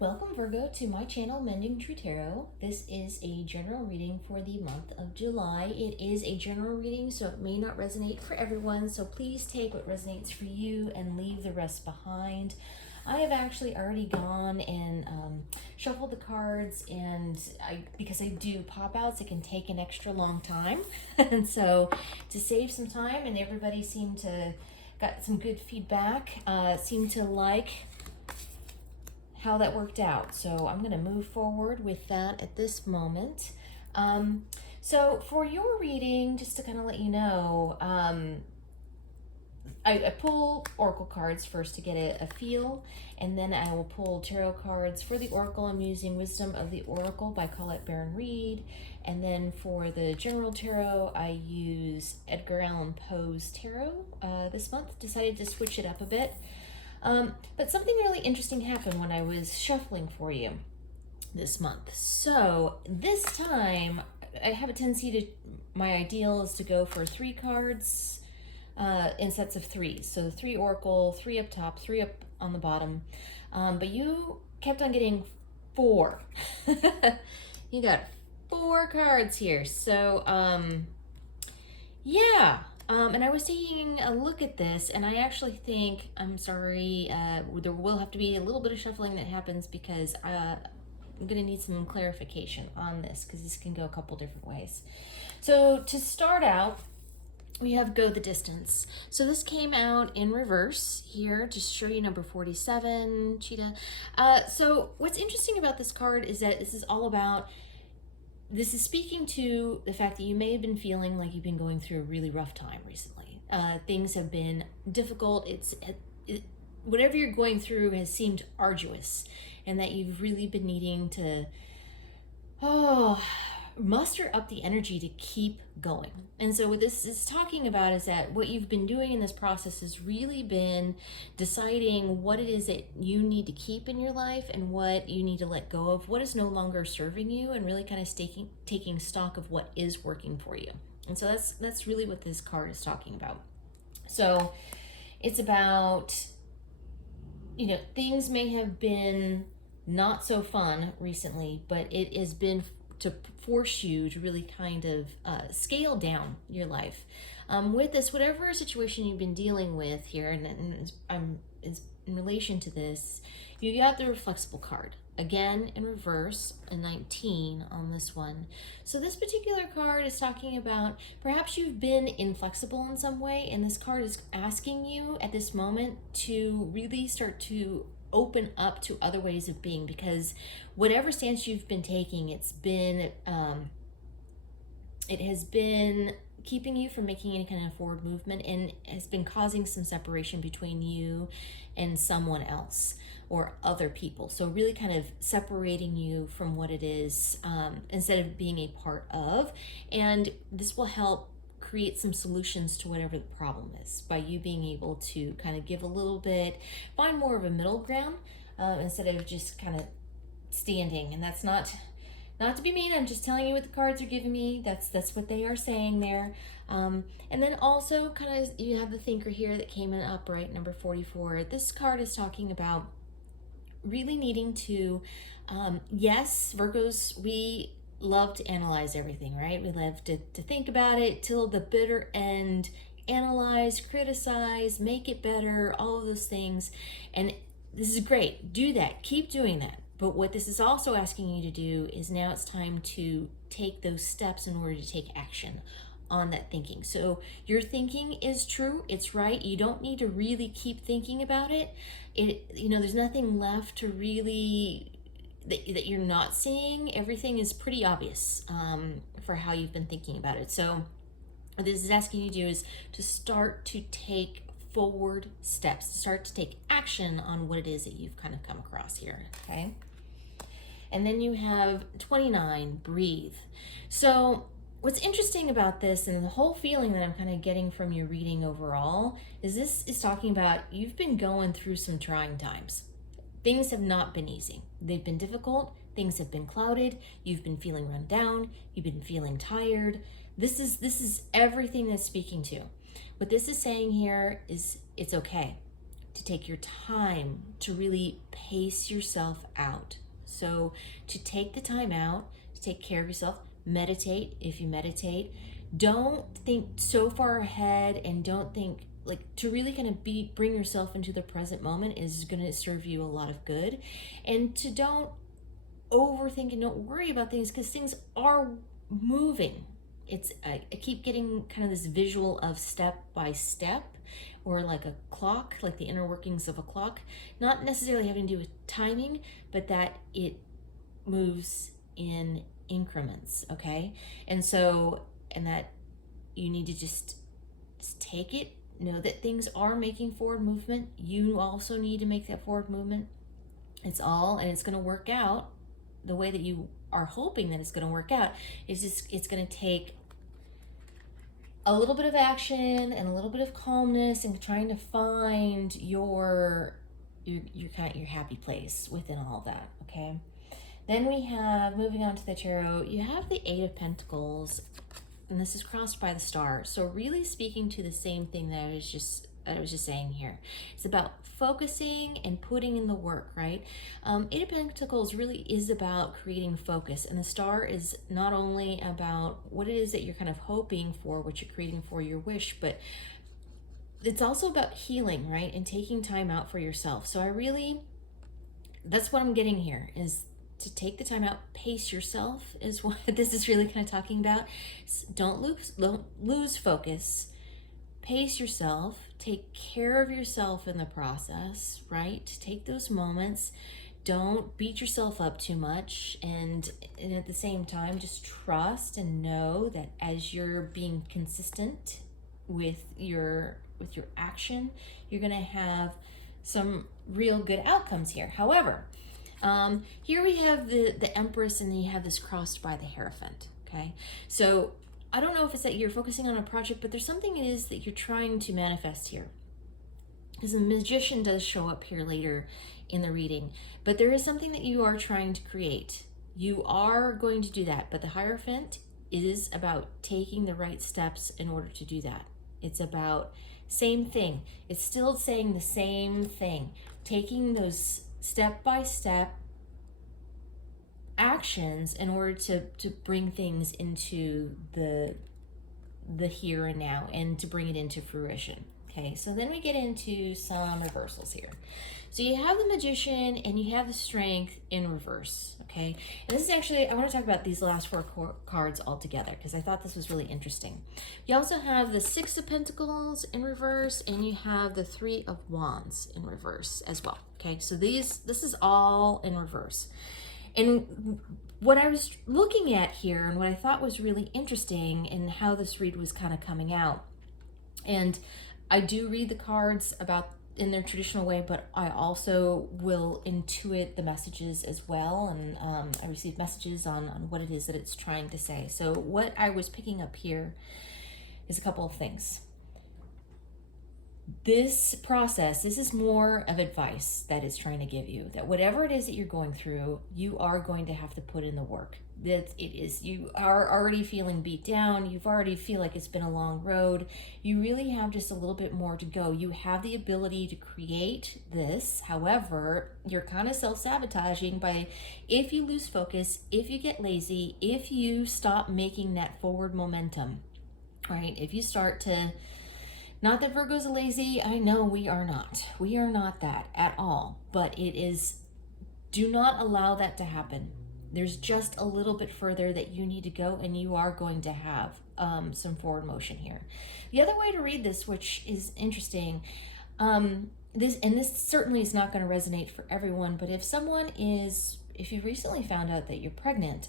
Welcome Virgo to my channel Mending True Tarot. This is a general reading for the month of July. It is a general reading, so it may not resonate for everyone, so please take what resonates for you and leave the rest behind. I have actually already gone and shuffled the cards, and because I do pop-outs, it can take an extra long time. And so to save some time, and everybody seemed to got some good feedback, seemed to like how that worked out. So I'm going to move forward with that at this moment. So for your reading, just to kind of let you know, I pull oracle cards first to get a feel, and then I will pull tarot cards. For the oracle, I'm using Wisdom of the Oracle by Colette Baron Reed. And then for the general tarot, I use Edgar Allan Poe's tarot this month. Decided to switch it up a bit. But something really interesting happened when I was shuffling for you this month. So this time, I have a tendency to, my ideal is to go for 3 cards in sets of 3. So 3 oracle, 3 up top, 3 up on the bottom. But you kept on getting 4. You got 4 cards here. So, yeah. And I was taking a look at this, and I actually think, I'm sorry, there will have to be a little bit of shuffling that happens because I'm going to need some clarification on this because this can go a couple different ways. So to start out, we have Go the Distance. So this came out in reverse here, just to show you number 47, Cheetah. So what's interesting about this card is that this is all about, this is speaking to the fact that you may have been feeling like you've been going through a really rough time recently. Things have been difficult. Whatever you're going through has seemed arduous, and that you've really been needing to muster up the energy to keep going. And so what this is talking about is that what you've been doing in this process has really been deciding what it is that you need to keep in your life and what you need to let go of, what is no longer serving you, and really kind of taking stock of what is working for you. And so that's really what this card is talking about. So it's about, things may have been not so fun recently, but it has been to force you to really kind of scale down your life. With this, whatever situation you've been dealing with here, and in relation to this, you got the Flexible card. Again, in reverse, a 19 on this one. So this particular card is talking about perhaps you've been inflexible in some way, and this card is asking you at this moment to really start to open up to other ways of being, because whatever stance you've been taking, it has been keeping you from making any kind of forward movement, and has been causing some separation between you and someone else or other people. So really kind of separating you from what it is, instead of being a part of. And this will help create some solutions to whatever the problem is by you being able to kind of give a little bit, find more of a middle ground, instead of just kind of standing. And that's not to be mean, I'm just telling you what the cards are giving me. That's what they are saying there. And then also kind of, you have the Thinker here that came in upright, number 44. This card is talking about really needing to, yes, Virgos, we love to analyze everything, right? We love to think about it till the bitter end, analyze, criticize, make it better, all of those things. And this is great. Do that. Keep doing that. But what this is also asking you to do is now it's time to take those steps in order to take action on that thinking. So your thinking is true. It's right. You don't need to really keep thinking about it. There's nothing left to really that you're not seeing. Everything is pretty obvious for how you've been thinking about it. So what this is asking you to do is to start to take forward steps, to start to take action on what it is that you've kind of come across here, okay? And then you have 29, Breathe. So what's interesting about this, and the whole feeling that I'm kind of getting from your reading overall, is this is talking about you've been going through some trying times. Things have not been easy. They've been difficult. Things have been clouded. You've been feeling run down. You've been feeling tired. This is everything that's speaking to. What this is saying here is it's okay. to take your time, to really pace yourself out. So to take the time out, to take care of yourself, meditate if you meditate. Don't think so far ahead, and don't think, like, to really kind of bring yourself into the present moment is going to serve you a lot of good. And to don't overthink and don't worry about things, because things are moving. I keep getting kind of this visual of step by step, or like a clock, like the inner workings of a clock, not necessarily having to do with timing, but that it moves in increments. Okay. And that you need to just take it, know that things are making forward movement. You also need to make that forward movement. And it's going to work out the way that you are hoping that it's going to work out. It's going to take a little bit of action and a little bit of calmness, and trying to find your happy place within all that. Okay. Then we have, moving on to the tarot, you have the Eight of Pentacles, and this is crossed by the star. So really speaking to the same thing that I was just saying here. It's about focusing and putting in the work, right? Eight of Pentacles really is about creating focus, and the star is not only about what it is that you're kind of hoping for, what you're creating for, your wish, but it's also about healing, right? And taking time out for yourself. So that's what I'm getting here, is to take the time out, pace yourself is what this is really kind of talking about. Don't lose focus. Pace yourself, take care of yourself in the process, right? Take those moments. Don't beat yourself up too much, and at the same time, just trust and know that as you're being consistent with your action, you're going to have some real good outcomes here. However, here we have the Empress, and then you have this crossed by the Hierophant. Okay, so I don't know if it's that you're focusing on a project, but there's something it is that you're trying to manifest here. Because the Magician does show up here later in the reading, but there is something that you are trying to create. You are going to do that, but the Hierophant is about taking the right steps in order to do that. It's about same thing. It's still saying the same thing. Taking those step-by-step actions in order to bring things into the here and now, and to bring it into fruition. Okay, so then we get into some reversals here. So you have the Magician and you have the Strength in reverse. Okay, and this is actually, I want to talk about these last four cards all together, because I thought this was really interesting. You also have the Six of Pentacles in reverse, and you have the Three of Wands in reverse as well. Okay, so this is all in reverse. And what I was looking at here, and what I thought was really interesting in how this read was kind of coming out, and I do read the cards in their traditional way, but I also will intuit the messages as well, and I receive messages on what it is that it's trying to say. So what I was picking up here is a couple of things. This process, this is more of advice that it's trying to give you, that whatever it is that you're going through, you are going to have to put in the work. That it is, you are already feeling beat down, you've already feel like it's been a long road, you really have just a little bit more to go. You have the ability to create this. However, you're kind of self-sabotaging by, if you lose focus, if you get lazy, if you stop making that forward momentum, right? If you start to, not that Virgo's lazy, I know we are not. We are not that at all. But it is, do not allow that to happen. There's just a little bit further that you need to go, and you are going to have some forward motion here. The other way to read this, which is interesting, this certainly is not going to resonate for everyone, but if you recently found out that you're pregnant,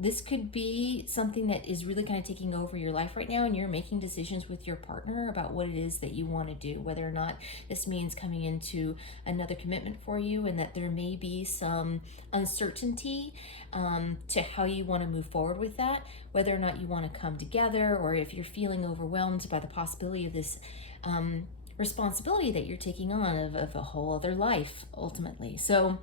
this could be something that is really kind of taking over your life right now, and you're making decisions with your partner about what it is that you want to do, whether or not this means coming into another commitment for you, and that there may be some uncertainty to how you want to move forward with that, whether or not you want to come together, or if you're feeling overwhelmed by the possibility of this responsibility that you're taking on of a whole other life ultimately. So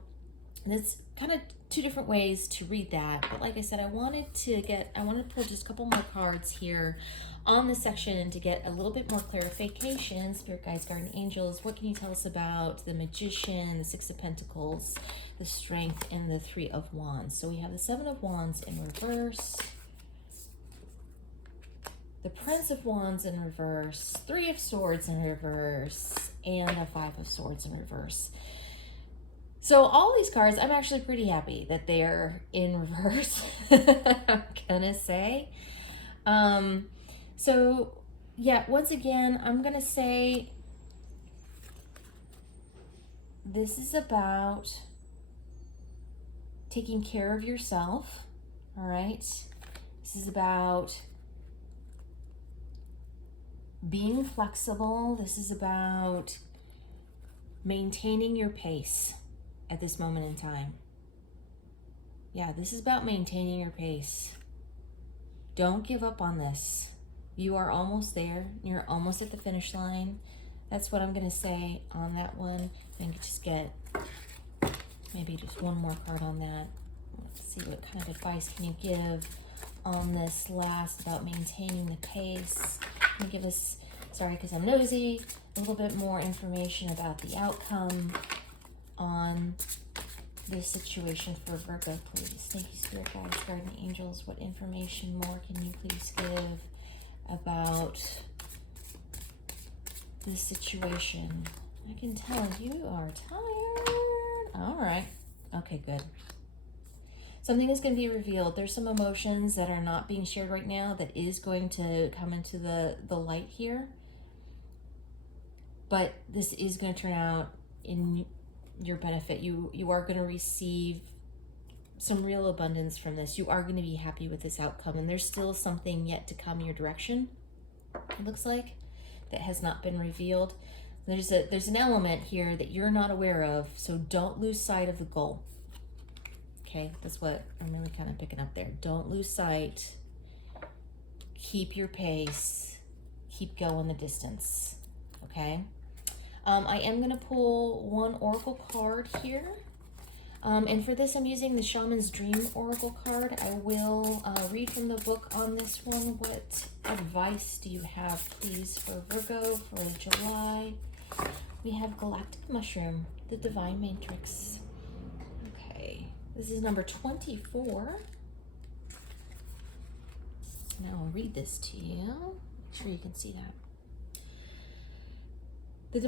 And it's kind of two different ways to read that. But like I said, I wanted to pull just a couple more cards here on this section and to get a little bit more clarification. Spirit guides, guardian angels, what can you tell us about the Magician, the Six of Pentacles, the Strength, and the Three of Wands? So we have the Seven of Wands in reverse, the Prince of Wands in reverse, Three of Swords in reverse, and the Five of Swords in reverse. So all these cards, I'm actually pretty happy that they're in reverse, I'm gonna say. So yeah, once again, I'm gonna say this is about taking care of yourself, all right? This is about being flexible. This is about maintaining your pace at this moment in time. Yeah, this is about maintaining your pace. Don't give up on this. You are almost there. You're almost at the finish line. That's what I'm going to say on that one. And just get maybe just one more card on that. Let's see, what kind of advice can you give on this last about maintaining the pace? Can you give us, sorry because I'm nosy, a little bit more information about the outcome on this situation for Virgo, please? Thank you, Spirit Guides, Guardian Angels. What information more can you please give about this situation? I can tell you are tired. All right. Okay, good. Something is going to be revealed. There's some emotions that are not being shared right now that is going to come into the light here. But this is going to turn out in your benefit. You are going to receive some real abundance from this. You are going to be happy with this outcome, and there's still something yet to come your direction, it looks like, that has not been revealed. There's an element here that you're not aware of, so don't lose sight of the goal. Okay, that's what I'm really kind of picking up there. Don't lose sight. Keep your pace. Keep going the distance. Okay. I am going to pull one oracle card here. And for this, I'm using the Shaman's Dream Oracle card. I will read from the book on this one. What advice do you have, please, for Virgo for July? We have Galactic Mushroom, the Divine Matrix. Okay, this is number 24. Now I'll read this to you. Make sure you can see that. The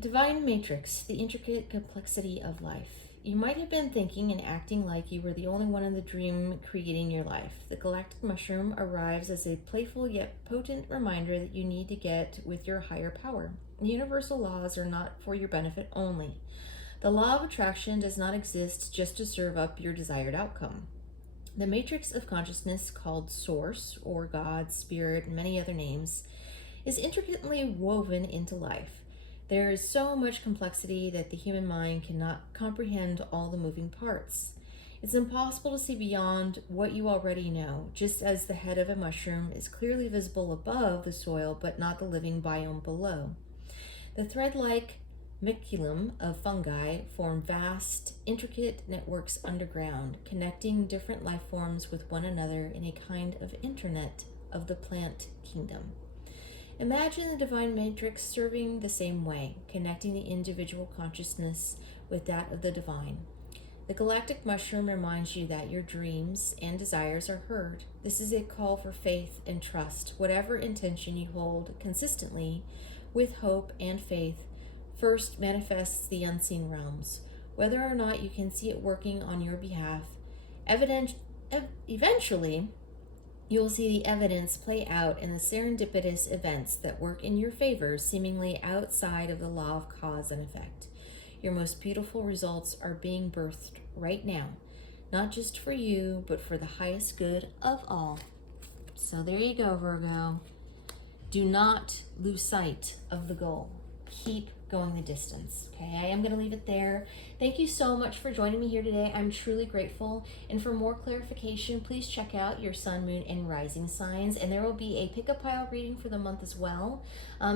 Divine Matrix, the intricate complexity of life. You might have been thinking and acting like you were the only one in the dream creating your life. The galactic mushroom arrives as a playful yet potent reminder that you need to get with your higher power. Universal laws are not for your benefit only. The law of attraction does not exist just to serve up your desired outcome. The matrix of consciousness, called Source or God, Spirit, and many other names, is intricately woven into life. There is so much complexity that the human mind cannot comprehend all the moving parts. It's impossible to see beyond what you already know, just as the head of a mushroom is clearly visible above the soil but not the living biome below. The thread-like mycelium of fungi form vast, intricate networks underground, connecting different life forms with one another in a kind of internet of the plant kingdom. Imagine the divine matrix serving the same way, connecting the individual consciousness with that of the divine. The galactic mushroom reminds you that your dreams and desires are heard. This is a call for faith and trust. Whatever intention you hold consistently with hope and faith first manifests the unseen realms. Whether or not you can see it working on your behalf, eventually you will see the evidence play out in the serendipitous events that work in your favor, seemingly outside of the law of cause and effect. Your most beautiful results are being birthed right now, not just for you, but for the highest good of all. So there you go, Virgo. Do not lose sight of the goal. Keep going the distance. Okay, I am going to leave it there. Thank you so much for joining me here today. I'm truly grateful. And for more clarification, please check out your sun, moon, and rising signs. And there will be a pick a pile reading for the month as well.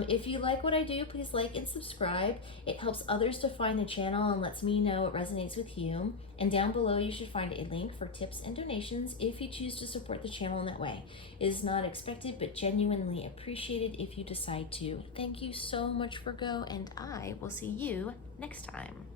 If you like what I do, please like and subscribe. It helps others to find the channel and lets me know it resonates with you. And down below, you should find a link for tips and donations if you choose to support the channel in that way. It is not expected, but genuinely appreciated if you decide to. Thank you so much, Virgo, and I will see you next time.